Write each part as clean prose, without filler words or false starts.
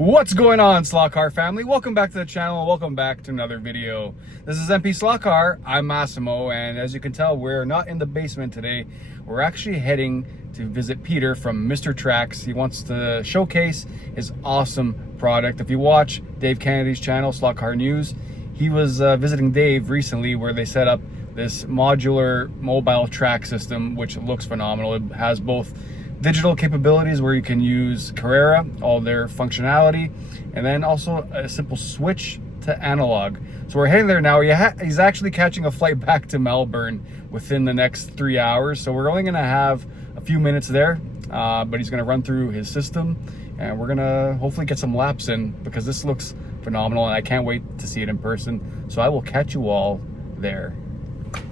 What's going on, Slot Car family? Welcome back to the channel. Welcome back to another video. This is MP Slot Car. I'm Massimo, and as you can tell, we're not in the basement today. We're actually heading to visit Peter from MrTrax. He wants to showcase his awesome product. If you watch Dave Kennedy's channel, Slot Car News, he was visiting Dave recently where they set up this modular mobile track system, which looks phenomenal. It has both digital capabilities where you can use Carrera, all their functionality, and then also a simple switch to analog. So we're heading there now. He's actually catching a flight back to Melbourne within the next 3 hours. So we're only gonna have a few minutes there, but he's gonna run through his system and we're gonna hopefully get some laps in because this looks phenomenal and I can't wait to see it in person. So I will catch you all there.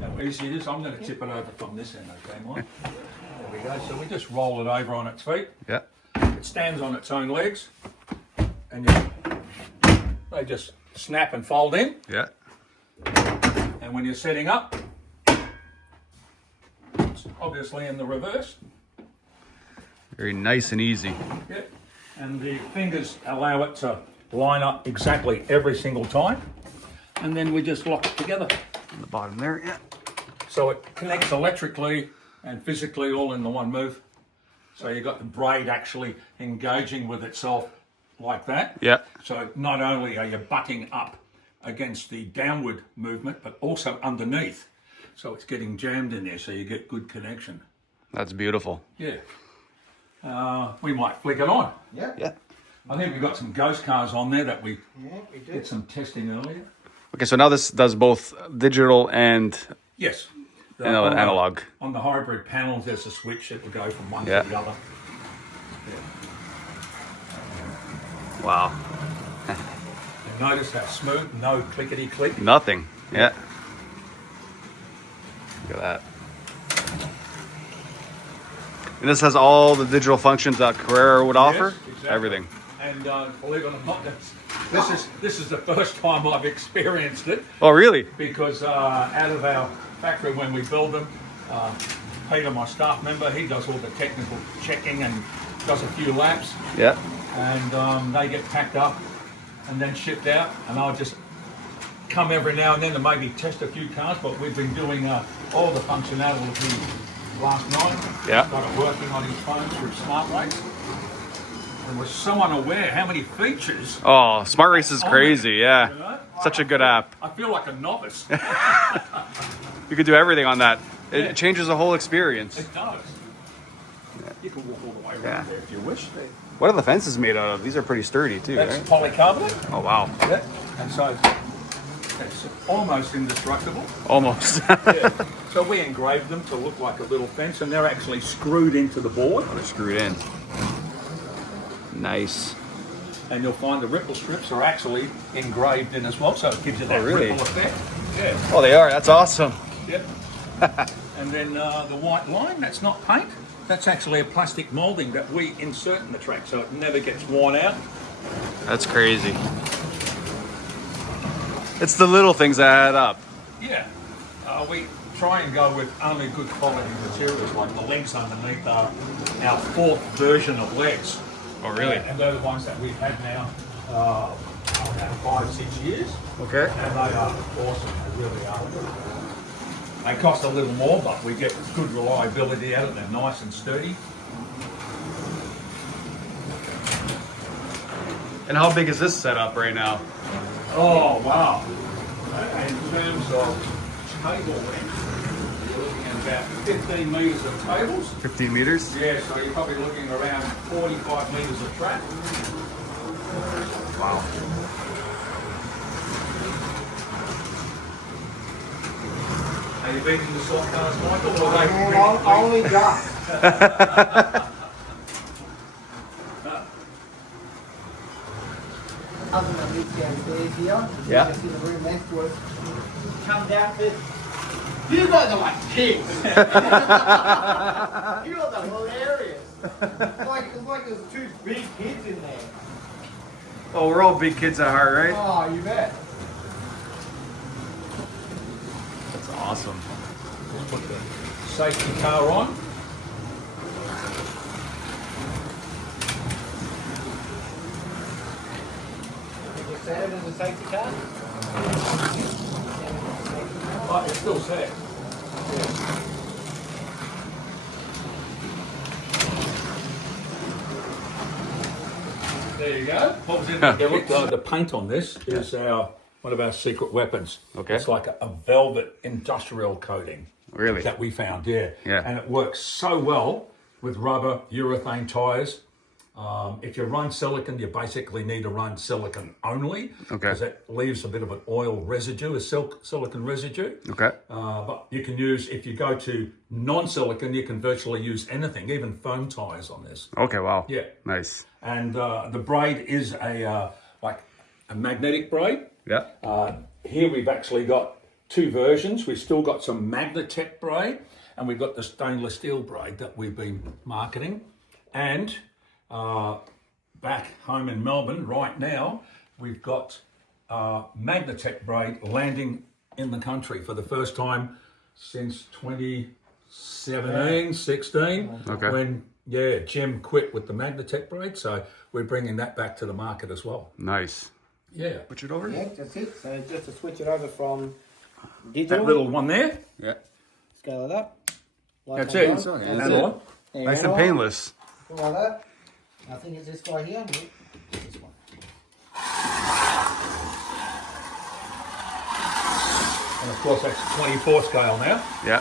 How easy it is. I'm gonna tip it over from this end, okay, Mike? There we go. So we just roll it over on its feet. Yeah. It stands on its own legs, and they just snap and fold in. Yeah. And when you're setting up, it's obviously in the reverse. Very nice and easy. Yeah. And the fingers allow it to line up exactly every single time, and then we just lock it together. On the bottom there, yeah. So it connects electrically and physically all in the one move. So you've got the braid actually engaging with itself like that. Yeah. So not only are you butting up against the downward movement, but also underneath. So it's getting jammed in there so you get good connection. That's beautiful. Yeah. We might flick it on. Yeah. Yeah. I think we've got some ghost cars on there that we did some testing earlier. Okay, so now this does both digital and Yes. analog. On the hybrid panels, there's a switch that will go from one Yeah. to the other. Wow. And notice how smooth, no clickety click. Nothing. Yeah. Look at that. And this has all the digital functions that Carrera would offer? Yes, exactly. Everything. And believe it or not, this is the first time I've experienced it, Oh, really? because out of our factory when we build them, Peter, my staff member, he does all the technical checking and does a few laps, Yeah. and they get packed up and then shipped out, and I'll just come every now and then to maybe test a few cars, but we've been doing all the functionality last night. Yeah. Got it working on his phone through Smart Race. And we're so unaware how many features. Oh, Smart Race is crazy. Yeah. You know? Such a good app. I feel like a novice. You could do everything on that. It Yeah. changes the whole experience. It does. You can walk all the way around Yeah. there if you wish. What are the fences made out of? These are pretty sturdy too, That's right? polycarbonate. Oh, wow. Yeah. And so it's almost indestructible. Almost. Yeah. So we engraved them to look like a little fence, and they're actually screwed into the board. They're screwed in. Nice. And you'll find the ripple strips are actually engraved in as well, so it gives you that really? ripple effect. Yeah. Oh, they are. That's awesome. Yep. And then the white line, that's not paint. That's actually a plastic moulding that we insert in the track, so it never gets worn out. That's crazy. It's the little things that add up. Yeah. We try and go with only good quality materials, like the legs underneath are our fourth version of legs. Oh, really? And they're the ones that we've had now about 5-6 years. Okay. And they are awesome, they really are. They cost a little more, but we get good reliability out of it. They're nice and sturdy. And how big is this setup right now? Oh, wow. In terms of table length, you're looking at about 15 metres of tables. 15 meters? Yeah, so you're probably looking around 45 metres of track. Wow. Have you been in the slot cars, Michael? Or are they Only got. Other than this downstairs here, Yeah. you see the room afterwards. Come down to. You guys are like kids. You guys are hilarious. It's like there's two big kids in there. Oh, we're all big kids at heart, right? Oh, you bet. That's awesome. Just put the safety car on. Set it as a safety car. Oh, it's still set. There you go. What was in the look, the paint on this is one of our secret weapons. Okay. It's like a velvet industrial coating. Really? That we found, yeah. Yeah. And it works so well with rubber, urethane tyres. If you run silicon, you basically need to run silicon only. Okay. Because it leaves a bit of an oil residue, a silicon residue. Okay. But you can use, if you go to non-silicon, you can virtually use anything, even foam tyres on this. Okay, wow. Yeah. Nice. And the braid is like a magnetic braid. Yeah. Here we've actually got two versions. We've still got some Magnatech braid, and we've got the stainless steel braid that we've been marketing. And back home in Melbourne right now, we've got Magnatech braid landing in the country for the first time since 2017, 16. Okay. When Jim quit with the Magnatech braid, so we're bringing that back to the market as well. Nice. Yeah. Switch it over? Yeah, that's it. So just to switch it over from digital. That little one there. Yeah. Scale it up. That's Light it. comes on. And That's that it. one. There you Nice go. and painless. Something like that. I think it's this guy here. No, this one. And of course that's 24 scale now. Yeah.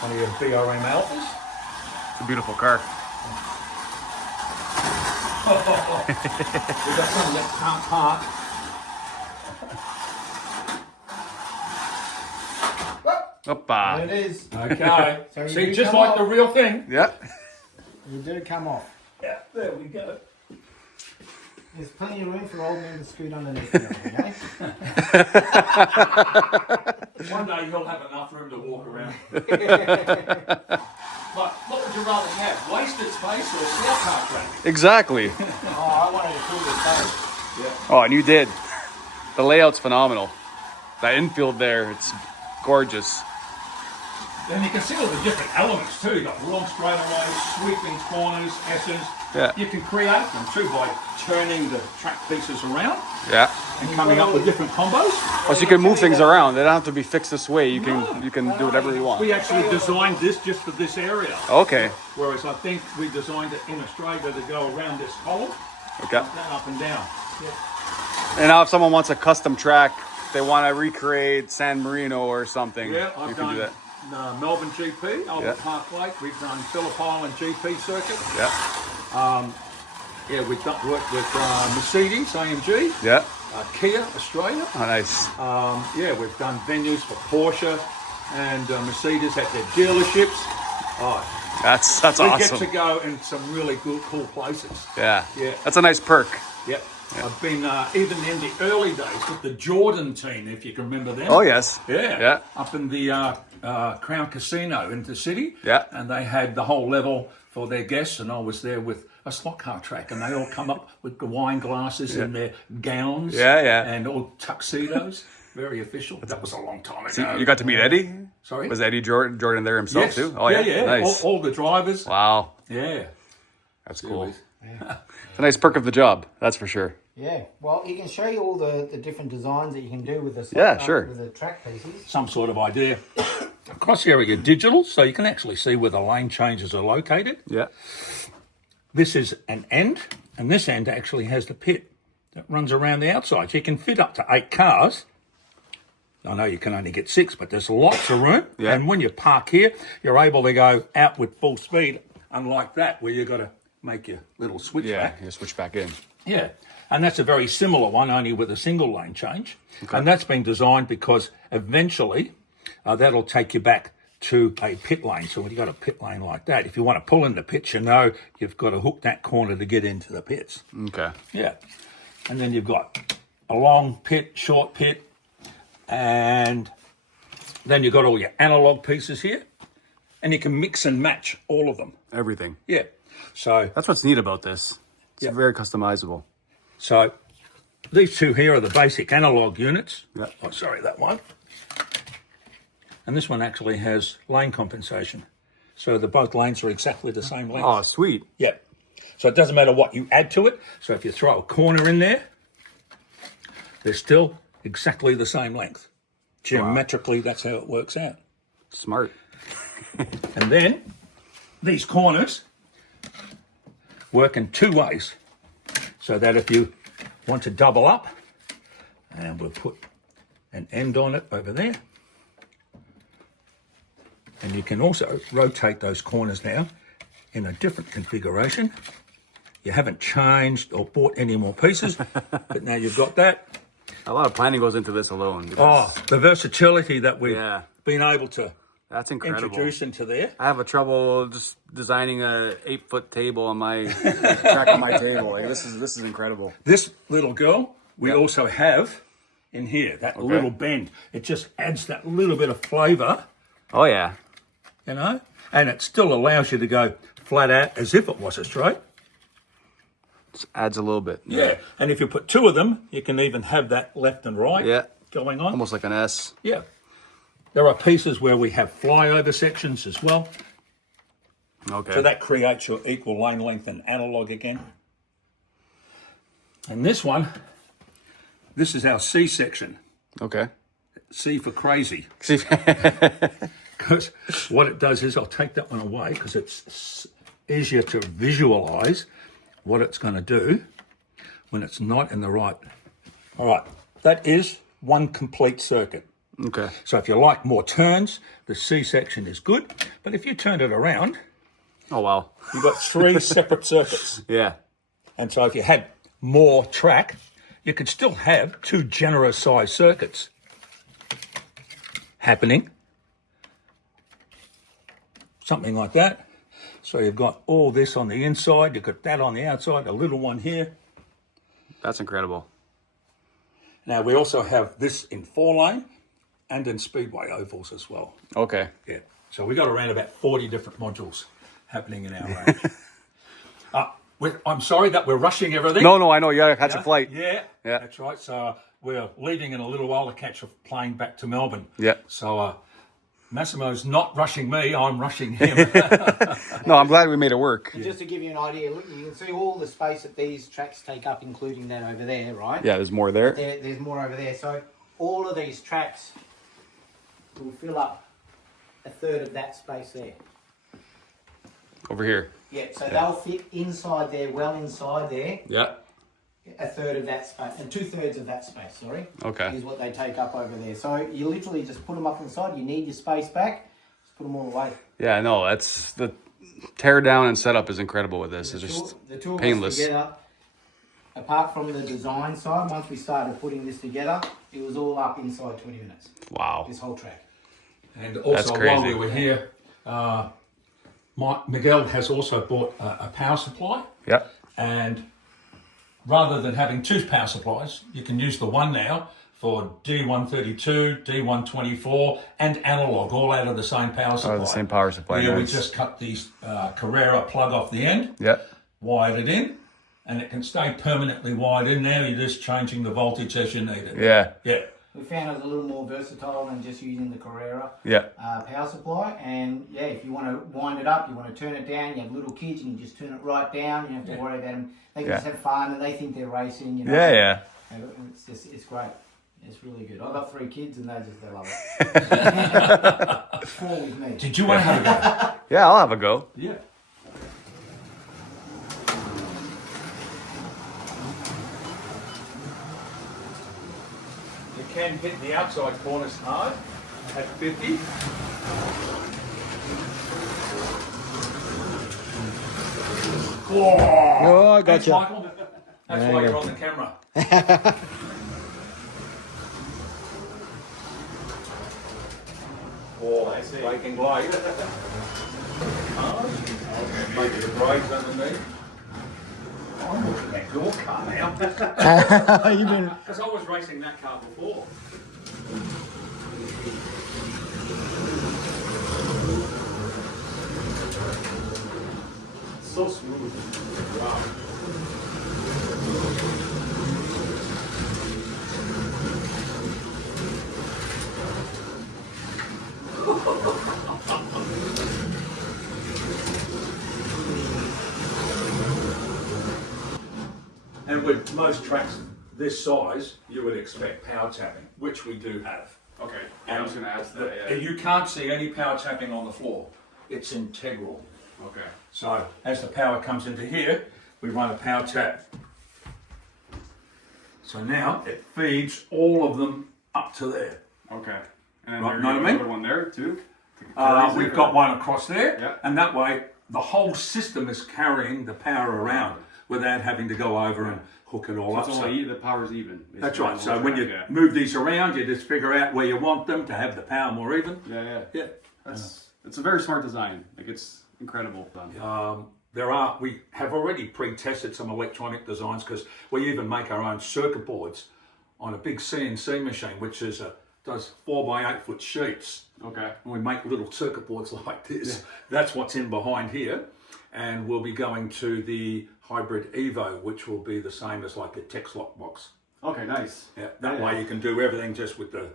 One of your BRM alphas. It's a beautiful car. We've got some that can't park. There Oppa. it is. Okay. So you See, do just come like off. the real thing. Yeah. You do come off. Yeah, there we go. There's plenty of room for old men to scoot underneath there, okay? One day you'll have enough room to walk around. But what would you rather have? Wasted space or a slot car track? Exactly. Oh, I wanted to pull this out. Oh, and you did. The layout's phenomenal. That infield there, it's gorgeous. Then you can see all the different elements too. You've got long straightaways, sweeping corners, S's. Yeah. You can create them too by turning the track pieces around Yeah. and coming up with different combos. Plus you can move things around. They don't have to be fixed this way. You can do whatever you want. We actually designed this just for this area. Okay. Whereas I think we designed it in Australia to go around this column, Okay. then up and down. And now if someone wants a custom track, they want to recreate San Marino or something, Yeah, you I've can do done that. Melbourne GP, Albert Yeah. Park Lake. We've done Phillip Island GP circuit. Yeah. Yeah, we've worked with Mercedes, AMG, Yeah. Kia, Australia. Oh, nice. Yeah, we've done venues for Porsche and Mercedes at their dealerships. Oh, That's we awesome. get to go in some really cool places. Yeah. Yeah. That's a nice perk. Yep. I've been even in the early days with the Jordan team, if you can remember them. Oh, yes. Yeah. Yeah. Up in the Crown Casino in the city. Yeah. And they had the whole level for their guests, and I was there with a slot car track, and they all come up with the wine glasses and their gowns. Yeah, yeah. And all tuxedos. Very official. That was a long time ago. You got to meet Eddie? Sorry? Was Eddie Jordan there himself Yes. too? Oh, yeah. Yeah. Nice. All the drivers. Wow. Yeah. That's cool. Yeah. It's a nice perk of the job, that's for sure. Yeah, well, he can show you all the different designs that you can do with the sure. with the track pieces. Some sort of idea. Across here we get digital, so you can actually see where the lane changes are located. Yeah. This is an end, and this end actually has the pit that runs around the outside. So you can fit up to 8 cars. I know you can only get 6, but there's lots of room. Yeah. And when you park here, you're able to go out with full speed, unlike that, where you've got to make your little switch Yeah. back. You switch back in. Yeah, and that's a very similar one, only with a single lane change. Okay. And that's been designed because eventually that'll take you back to a pit lane. So when you've got a pit lane like that, if you want to pull in the pits, you know you've got to hook that corner to get into the pits. Okay. Yeah, and then you've got a long pit, short pit, and then you've got all your analog pieces here, and you can mix and match all of them. Everything. Yeah, so That's what's neat about this. It's very customizable. So these two here are the basic analog units. Yeah. Oh, sorry, that one. And this one actually has lane compensation. So the both lanes are exactly the same length. Oh, sweet. Yeah. So it doesn't matter what you add to it. So if you throw a corner in there, they're still exactly the same length. Geometrically, that's how it works out. Smart. And then these corners work in two ways, so that if you want to double up, and we'll put an end on it over there, and you can also rotate those corners now in a different configuration. You haven't changed or bought any more pieces, but now you've got that. A lot of planning goes into this alone. Oh, the versatility that we've Yeah. been able to That's incredible. introduce into there. I have a trouble just designing a 8-foot table on my track on my table. Like, this is incredible. This little girl, we also have in here, that Okay. little bend. It just adds that little bit of flavour, Oh yeah. you know, and it still allows you to go flat out as if it was a straight. Just adds a little bit. Yeah, and if you put two of them, you can even have that left and right Yeah. going on. Almost like an S. Yeah. There are pieces where we have flyover sections as well. Okay. So that creates your equal lane length and analog again. And this one, this is our C section. Okay. C for crazy. See, Because what it does is, I'll take that one away because it's easier to visualize what it's going to do when it's not in the right. All right, that is one complete circuit. okay. So if you like more turns, the C section is good. But if you turn it around, Oh wow. you've got three separate circuits. Yeah. And so if you had more track, you could still have two generous size circuits happening. Something like that. So you've got all this on the inside, you've got that on the outside, a little one here. That's incredible. Now we also have this in 4-lane and in speedway ovals as well. Okay. Yeah. So we got around about 40 different modules happening in our range. I'm sorry that we're rushing everything. No, I know. You gotta catch a flight. Yeah, Yeah. that's right. So we're leaving in a little while to catch a plane back to Melbourne. Yeah. So Massimo's not rushing me, I'm rushing him. No, I'm glad we made it work. Just to give you an idea, look, you can see all the space that these tracks take up, including that over there, right? Yeah, there's more there. There's more over there. So all of these tracks will fill up a third of that space there. Over here. Yeah, so they'll fit inside there, well inside there, Yeah. a third of that space, and 2/3 of that space, sorry, Okay. is what they take up over there. So you literally just put them up inside, you need your space back, just put them all away. Yeah, no, that's the tear down and setup is incredible with this. It's just The two of us painless. together, apart from the design side, once we started putting this together, it was all up inside 20 minutes, Wow. this whole track. And also, while crazy. we were here, Miguel has also bought a power supply. Yeah. And rather than having two power supplies, you can use the one now for D132, D124, and analog, all out of the same power supply. Oh, the same power supply. Yeah, we nice. just cut the Carrera plug off the end, Yeah. wired it in, and it can stay permanently wired in there. You're just changing the voltage as you need it. Yeah. Yeah. We found it was a little more versatile than just using the Carrera Yeah. power supply. And yeah, if you want to wind it up, you want to turn it down, you have little kids, you can just turn it right down. You don't have to worry about them. They can just have fun and they think they're racing. You know? Yeah. And it's great. It's really good. I've got 3 kids and they love it. 4 with me. Did you want to have a go? Yeah, I'll have a go. Yeah. You can hit the outside corners hard at 50. Oh, I Thanks, Michael. That's why you're on the camera. Oh, that's breaking blade. Maybe the braid's underneath. I'm looking at your car now. You've been... Because I was racing that car before. so smooth. Wow. And with most tracks, this size, you would expect power tapping, which we do have. Okay. I was going to ask that. Yeah. You can't see any power tapping on the floor. It's integral. Okay. So as the power comes into here, we run a power tap. So now it feeds all of them up to there. Okay. And Right, there's know what I mean? another one there too? We've got one across there, Yeah. and that way the whole system is carrying the power around without having to go over and hook it all up. So the power's even. That's right. So when you move these around, you just figure out where you want them to have the power more even. Yeah. It's a very smart design. Like, it's incredible done. We have already pre-tested some electronic designs because we even make our own circuit boards on a big CNC machine, which is does 4 by 8 foot sheets. Okay. And we make little circuit boards like this. That's what's in behind here. And we'll be going to the hybrid Evo, which will be the same as like a Texlock box. Okay, nice. Yeah, that way you can do everything just with the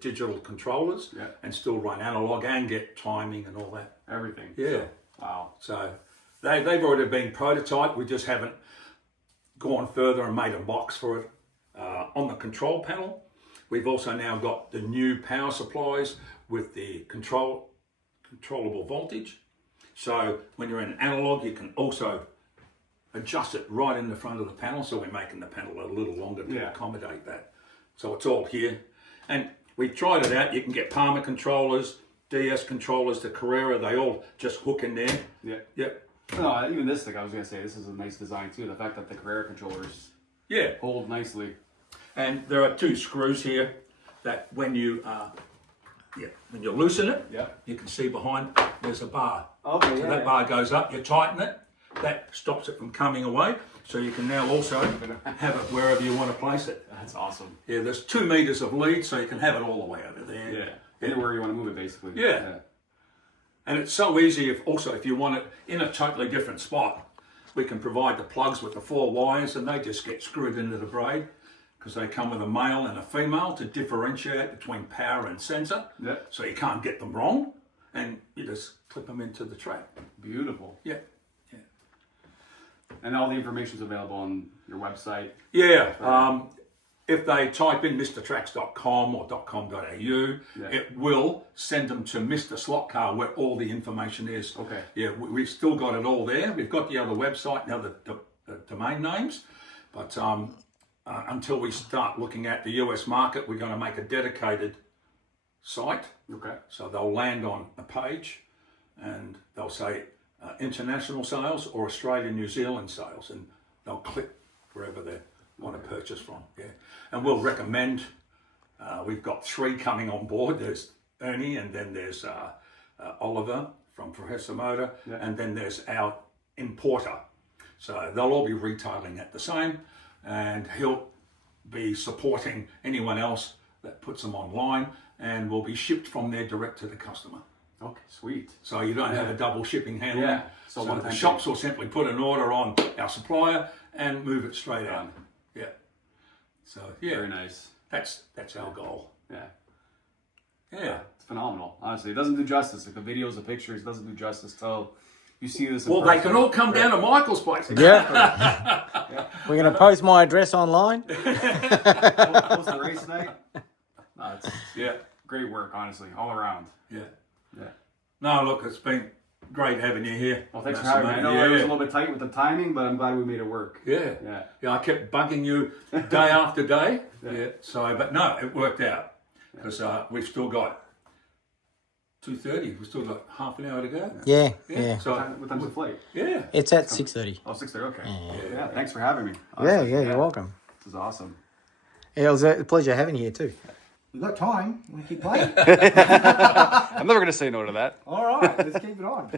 digital controllers and still run analog and get timing and all that. Everything. Yeah. Wow. So they've already been prototyped. We just haven't gone further and made a box for it. On the control panel, we've also now got the new power supplies with the controllable voltage. So when you're in analog, you can also adjust it right in the front of the panel. So we're making the panel a little longer to accommodate that. So it's all here. And we tried it out. You can get Palmer controllers, DS controllers, the Carrera. They all just hook in there. Yeah. Yep. No, even this thing, I was going to say, this is a nice design too. The fact that the Carrera controllers hold nicely. And there are 2 screws here that when you loosen it, you can see behind there's a bar. Okay, so that bar goes up, you tighten it, that stops it from coming away. So you can now also have it wherever you want to place it. That's awesome. Yeah, there's 2 meters of lead, so you can have it all the way over there. Yeah, anywhere you want to move it, basically. Yeah. And it's so easy if you want it in a totally different spot. We can provide the plugs with the 4 wires, and they just get screwed into the braid because they come with a male and a female to differentiate between power and sensor. Yeah. So you can't get them wrong, and you just clip them into the track. Beautiful. Yeah. And all the information is available on your website. Yeah. If they type in MrTrax.com or .com.au, it will send them to Mr. Slot Car, where all the information is. Okay. Yeah, we've still got it all there. We've got the other website and other domain names, but until we start looking at the US market, we're going to make a dedicated site. Okay. So they'll land on a page, and they'll say international sales or Australia, New Zealand sales, and they'll click wherever they want to purchase from. Yeah, and we'll recommend. We've got 3 coming on board. There's Ernie, and then there's Oliver from Professor Motor, and then there's our importer. So they'll all be retailing at the same, and he'll be supporting anyone else that puts them online, and will be shipped from there direct to the customer. Okay, sweet. So you don't have a double shipping handling. Yeah. So the shops will simply put an order on our supplier and move it straight out. Yeah. So very nice. That's our goal. Yeah. Yeah. It's phenomenal. Honestly, it doesn't do justice. Like the videos, the pictures, doesn't do justice till you see this. Well, they can all come down to Michael's place. Yeah. We're going to post my address online. Post the race night. No, it's great work, honestly, all around. Yeah. Yeah. No, look, it's been great having you here. Well, thanks for having me. I know it was a little bit tight with the timing, but I'm glad we made it work. Yeah. I kept bugging you day after day. So, but no, it worked out because we've still got 2:30. We've still got half an hour to go. Yeah. So What time's the flight? Yeah. It's at 6:30. Oh, 6:30. Okay. Yeah. Thanks for having me. Honestly. Yeah. You're welcome. This is awesome. Yeah, it was a pleasure having you here too. We've got time. Want to keep playing? I'm never going to say no to that. All right, let's keep it on.